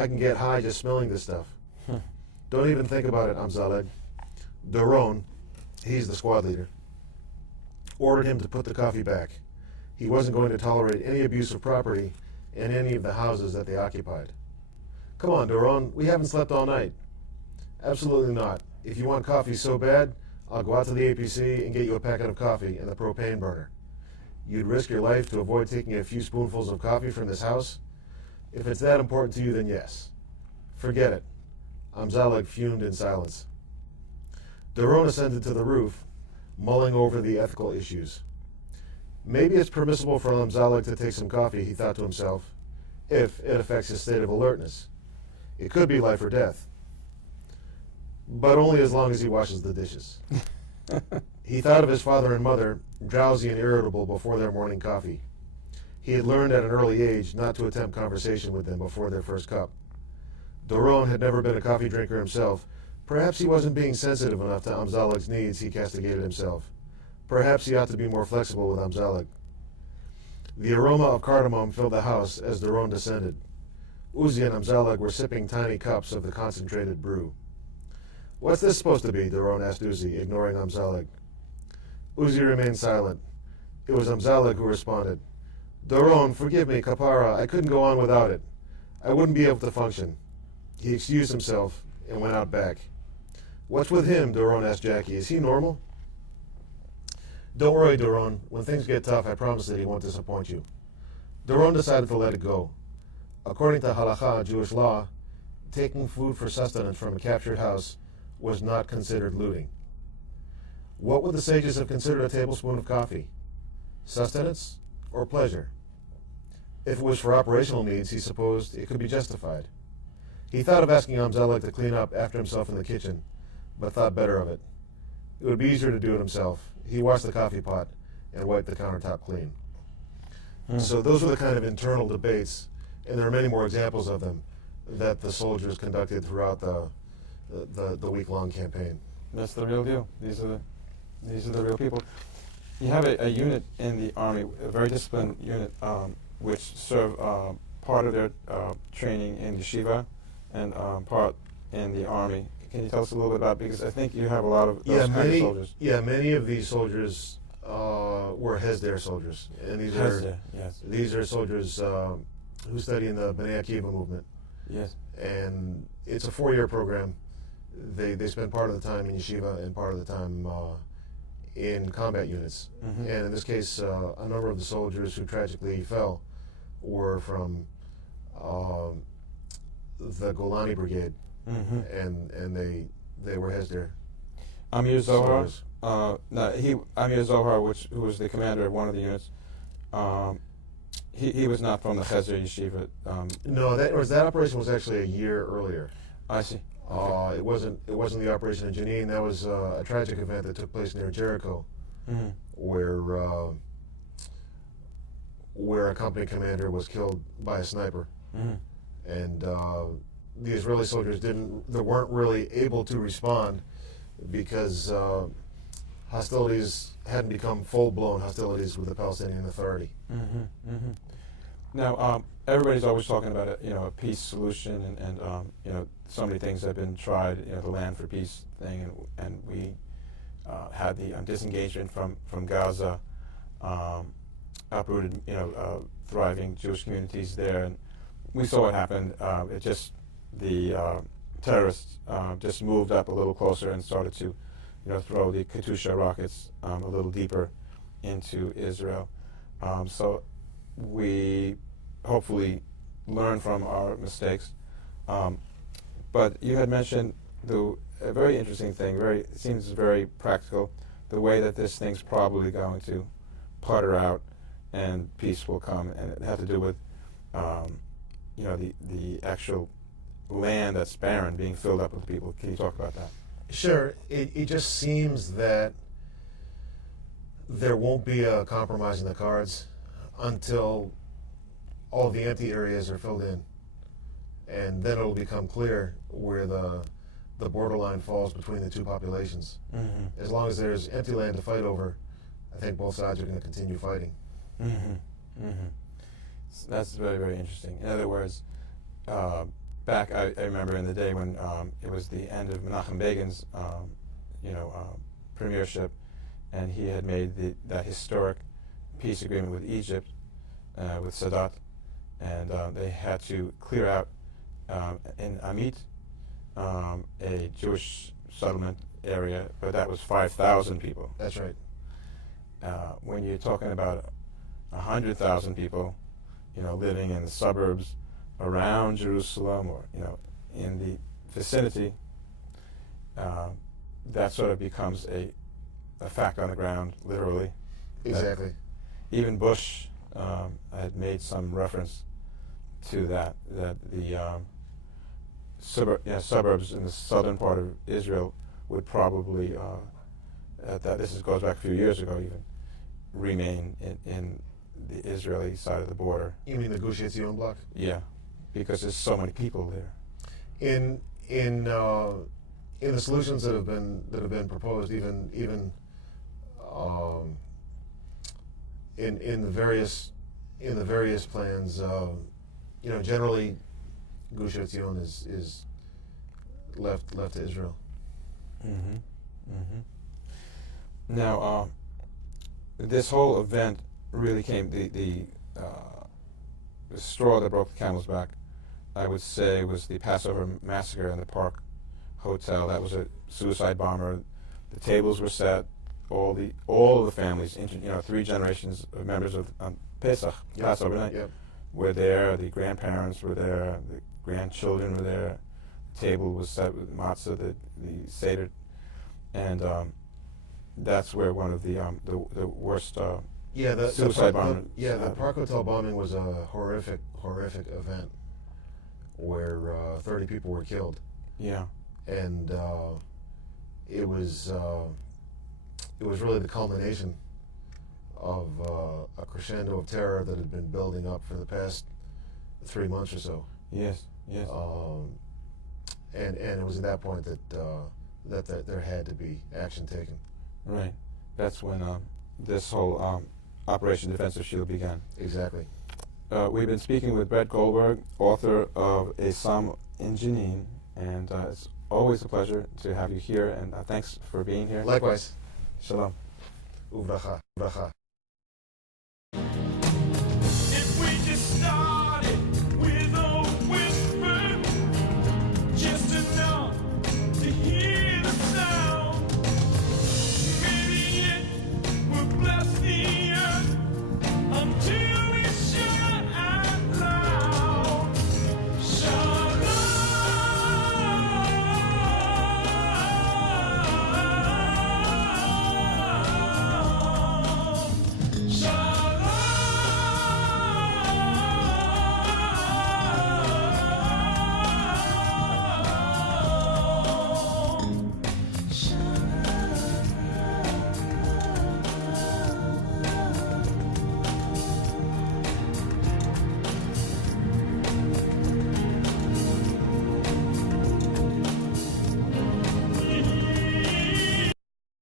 I can get high just smelling this stuff. Don't even think about it, Amzaleg. Doron, he's the squad leader, ordered him to put the coffee back. He wasn't going to tolerate any abuse of property in any of the houses that they occupied. Come on, Doron, we haven't slept all night. Absolutely not. If you want coffee so bad, I'll go out to the APC and get you a packet of coffee and the propane burner. You'd risk your life to avoid taking a few spoonfuls of coffee from this house? If it's that important to you, then yes. Forget it. Amzaleg fumed in silence. Doron ascended to the roof, mulling over the ethical issues. Maybe it's permissible for Amzaleg to take some coffee, he thought to himself, if it affects his state of alertness. It could be life or death. But only as long as he washes the dishes. He thought of his father and mother, drowsy and irritable before their morning coffee. He had learned at an early age not to attempt conversation with them before their first cup. Doron had never been a coffee drinker himself. Perhaps he wasn't being sensitive enough to Amzaleg's needs, he castigated himself. Perhaps he ought to be more flexible with Amzaleg. The aroma of cardamom filled the house as Doron descended. Uzi and Amzaleg were sipping tiny cups of the concentrated brew. What's this supposed to be? Doron asked Uzi, ignoring Amzaleg. Uzi remained silent. It was Amzaleg who responded. Doron, forgive me, Kapara, I couldn't go on without it. I wouldn't be able to function. He excused himself and went out back. What's with him? Doron asked Jackie. Is he normal? Don't worry, Doron. When things get tough, I promise that he won't disappoint you. Doron decided to let it go. According to halakha, Jewish law, taking food for sustenance from a captured house was not considered looting. What would the sages have considered a tablespoon of coffee? Sustenance or pleasure? If it was for operational needs, he supposed it could be justified. He thought of asking Amzaleg to clean up after himself in the kitchen, but thought better of it. It would be easier to do it himself. He washed the coffee pot and wiped the countertop clean. So those were the kind of internal debates, and there are many more examples of them, that the soldiers conducted throughout the week-long campaign. That's the real deal. These are the real people. You have a unit in the Army, a very disciplined unit, which serve part of their training in yeshiva and part in the Army. Can you tell us a little bit about, because I think you have a lot of those kind of soldiers. Yeah, many of these soldiers were Hesder soldiers. And these are soldiers who study in the Bnei Akiva movement. Yes. And it's a 4-year program. They spend part of the time in yeshiva and part of the time in combat units. Mm-hmm. And in this case, a number of the soldiers who tragically fell were from the Golani Brigade, mm-hmm. and they were Hesder. Amir Zohar, Amir Zohar, who was the commander of one of the units, he was not from the Hesder Yeshiva. No, that operation was actually a year earlier. I see. Okay. It wasn't the operation in Jenin. That was a tragic event that took place near Jericho, mm-hmm. where a company commander was killed by a sniper, mm-hmm. and the Israeli soldiers weren't really able to respond because hostilities hadn't become full-blown hostilities with the Palestinian Authority. Mm-hmm. Mm-hmm. Now, everybody's always talking about a peace solution, and so many things have been tried, the Land for Peace thing, and we had the disengagement from Gaza, uprooted, thriving Jewish communities there, and we saw what happened. The terrorists just moved up a little closer and started to, throw the Katyusha rockets a little deeper into Israel. So we hopefully learn from our mistakes. But you had mentioned a very interesting thing, seems very practical, the way that this thing's probably going to putter out and peace will come, and it had to do with the actual land that's barren being filled up with people. Can you talk about that? Sure. It just seems that there won't be a compromise in the cards until all the empty areas are filled in. And then it'll become clear where the borderline falls between the two populations. Mm-hmm. As long as there's empty land to fight over, I think both sides are going to continue fighting. Mm-hmm. Mm-hmm. So that's very, very interesting. In other words, back, I remember in the day when it was the end of Menachem Begin's, premiership, and he had made that historic peace agreement with Egypt, with Sadat, and they had to clear out in Amit, a Jewish settlement area, but that was 5,000 people. That's right. When you're talking about 100,000 people, living in the suburbs around Jerusalem or, in the vicinity, that sort of becomes a fact on the ground, literally. Exactly. Even Bush had made some reference to that the suburbs in the southern part of Israel would probably, goes back a few years ago even, remain in the Israeli side of the border. You mean the Gush Etzion block? Yeah, because there's so many people there. In the solutions that have been proposed, even in the various plans, generally Gush Etzion is left to Israel. Mm-hmm. Mm-hmm. Now, this whole event really came the straw that broke the camel's back, I would say, was the Passover massacre in the Park Hotel. That was a suicide bomber. The tables were set. All of the families, 3 generations of members of Pesach, Yep. Passover night, Yep. were there. The grandparents were there. The grandchildren were there. The table was set with matzah, the seder, and that's where one of the worst suicide bombers. The Park Hotel bombing was a horrific event where 30 people were killed. Yeah. And it was really the culmination of a crescendo of terror that had been building up for the past 3 months or so. Yes. Yes. And it was at that point that there had to be action taken. Right. That's when this whole Operation Defensive Shield began. Exactly. We've been speaking with Brett Goldberg, author of A Psalm in Jenin, and it's always a pleasure to have you here, and thanks for being here. Likewise. Shalom. Uvracha.